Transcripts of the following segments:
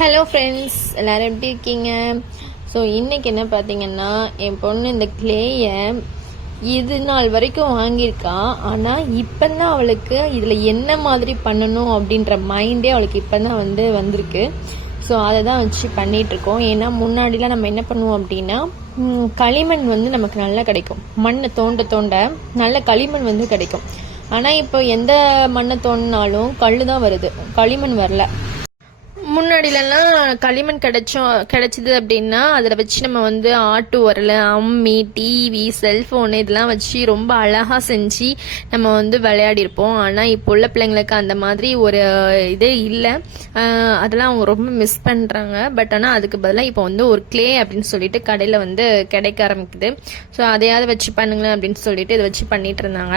Hello friends, எல்லோரும் எப்படி இருக்கீங்க? ஸோ இன்றைக்கி என்ன பார்த்தீங்கன்னா, என் பொண்ணு இந்த கிளேயை இது நாள் வரைக்கும் வாங்கியிருக்கா. ஆனால் இப்போ தான் அவளுக்கு இதில் என்ன மாதிரி பண்ணணும் அப்படின்ற மைண்டே அவளுக்கு இப்போ தான் வந்திருக்கு. ஸோ அதை தான் வச்சு பண்ணிகிட்ருக்கோம். ஏன்னா முன்னாடிலாம் நம்ம என்ன பண்ணுவோம் அப்படின்னா, களிமண் நமக்கு நல்லா கிடைக்கும். மண்ணை தோண்ட தோண்ட நல்ல களிமண் கிடைக்கும். ஆனால் இப்போ எந்த மண்ணை தோண்டினாலும் கல் தான் வருது, களிமண் வரல. முன்னாடிலலாம் களிமண் கிடைச்சிது அப்படின்னா அதில் வச்சு நம்ம ஆட்டு உரல், அம்மி, டிவி, செல்ஃபோனு இதெல்லாம் வச்சு ரொம்ப அழகாக செஞ்சு நம்ம விளையாடிருப்போம். ஆனால் இப்போ உள்ள பிள்ளைங்களுக்கு அந்த மாதிரி ஒரு இதே இல்லை. அதெல்லாம் அவங்க ரொம்ப மிஸ் பண்ணுறாங்க. பட் ஆனால் அதுக்கு பதிலாக இப்போ ஒரு கிளே அப்படின்னு சொல்லிட்டு கடையில் கிடைக்க ஆரம்பிக்குது. ஸோ அதையாவது வச்சு பண்ணுங்களேன் அப்படின்னு சொல்லிட்டு இதை வச்சு பண்ணிட்டு இருந்தாங்க.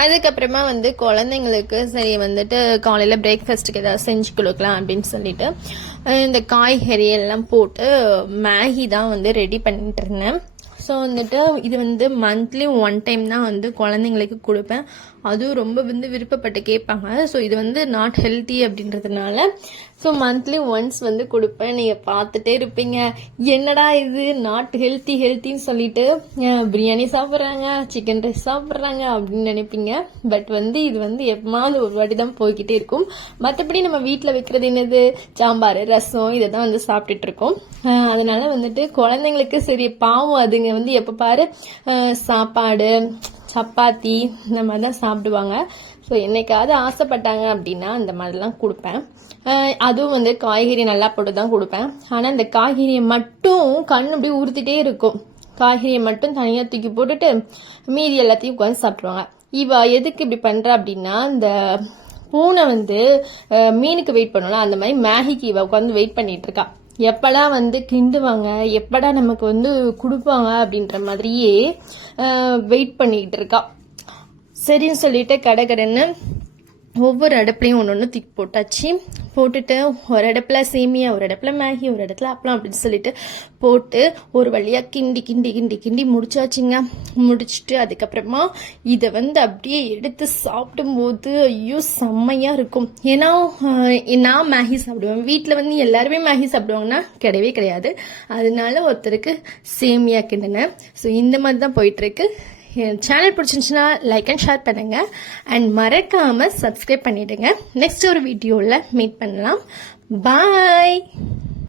அதுக்கப்புறமா குழந்தைங்களுக்கு சரி காலையில் பிரேக்ஃபாஸ்ட்டுக்கு ஏதாவது செஞ்சு கொடுக்கலாம் அப்படின்னு சொல்லிட்டு இந்த காய்கறி எல்லாம் போட்டு மேகி தான் ரெடி பண்ணிட்டு இருந்தேன். ஸோ இது மந்த்லி 1 டைம் தான் குழந்தைங்களுக்கு கொடுப்பேன். அதுவும் ரொம்ப விருப்பப்பட்டு கேட்பாங்க. ஸோ இது நாட் ஹெல்த்தி அப்படின்றதுனால ஸோ மந்த்லி ஒன்ஸ் கொடுப்பேன். நீங்கள் பார்த்துட்டே இருப்பீங்க, என்னடா இது நாட் ஹெல்த்தின்னு சொல்லிட்டு பிரியாணி சாப்பிட்றாங்க, சிக்கன் ரைஸ் சாப்பிட்றாங்க அப்படின்னு நினைப்பீங்க. பட் இது எப்பமாவது ஒரு வாட்டி தான் போய்கிட்டே இருக்கும். மற்றபடி நம்ம வீட்டில் வைக்கிறது என்னது, சாம்பார், ரசம் இதை தான் சாப்பிட்டுட்டு இருக்கோம். அதனால குழந்தைங்களுக்கு சரி பாவம், அதுங்க எப்போ பாரு சாப்பாடு, சப்பாத்தி இந்த மாதிரி தான் சாப்பிடுவாங்க. ஸோ என்னைக்காவது ஆசைப்பட்டாங்க அப்படின்னா இந்த மாதிரிலாம் கொடுப்பேன். அதுவும் காய்கறி நல்லா போட்டு தான் கொடுப்பேன். ஆனால் இந்த காய்கறியை மட்டும் கண் அப்படி உறுத்திட்டே இருக்கும். காய்கறியை மட்டும் தனியாக தூக்கி போட்டுட்டு மீதி எல்லாத்தையும் உட்காந்து சாப்பிடுவாங்க. இவ எதுக்கு இப்படி பண்ணுறா அப்படின்னா, இந்த பூனை மீனுக்கு வெயிட் பண்ணலாம், அந்த மாதிரி மேகிக்கு இவ உட்காந்து வெயிட் பண்ணிட்டு இருக்கா. எப்படா கிண்டுவாங்க, எப்படா நமக்கு கொடுப்பாங்க அப்படின்ற மாதிரியே வெயிட் பண்ணிக்கிட்டு இருக்கா. சரின்னு சொல்லிட்டு கடைன்னு ஒவ்வொரு அடுப்புலையும் ஒன்று தூக்கி போட்டாச்சு. போட்டுட்டு ஒரு அடுப்பில் சேமியா, ஒரு அடுப்பில் மேகி, ஒரு இடத்துல அப்பளம் அப்படின்னு சொல்லிட்டு போட்டு ஒரு வழியாக கிண்டி முடிச்சாச்சுங்க. முடிச்சுட்டு அதுக்கப்புறமா இதை அப்படியே எடுத்து சாப்பிடும்போது ஐயோ செம்மையாக இருக்கும். ஏன்னா நான் மேகி சாப்பிடுவேன், வீட்டில் எல்லாருமே மேகி சாப்பிடுவாங்கன்னா கிடையவே கிடையாது. அதனால ஒருத்தருக்கு சேமியா கிண்டினேன். ஸோ இந்த மாதிரி தான் போயிட்டுருக்கு. என் சேனல் பிடிச்சிருந்துச்சுன்னா லைக் அண்ட் ஷேர் பண்ணுங்க. அண்ட் மறக்காம சப்ஸ்கிரைப் பண்ணிடுங்க. நெக்ஸ்ட் ஒரு வீடியோவில் மீட் பண்ணலாம். பாய்.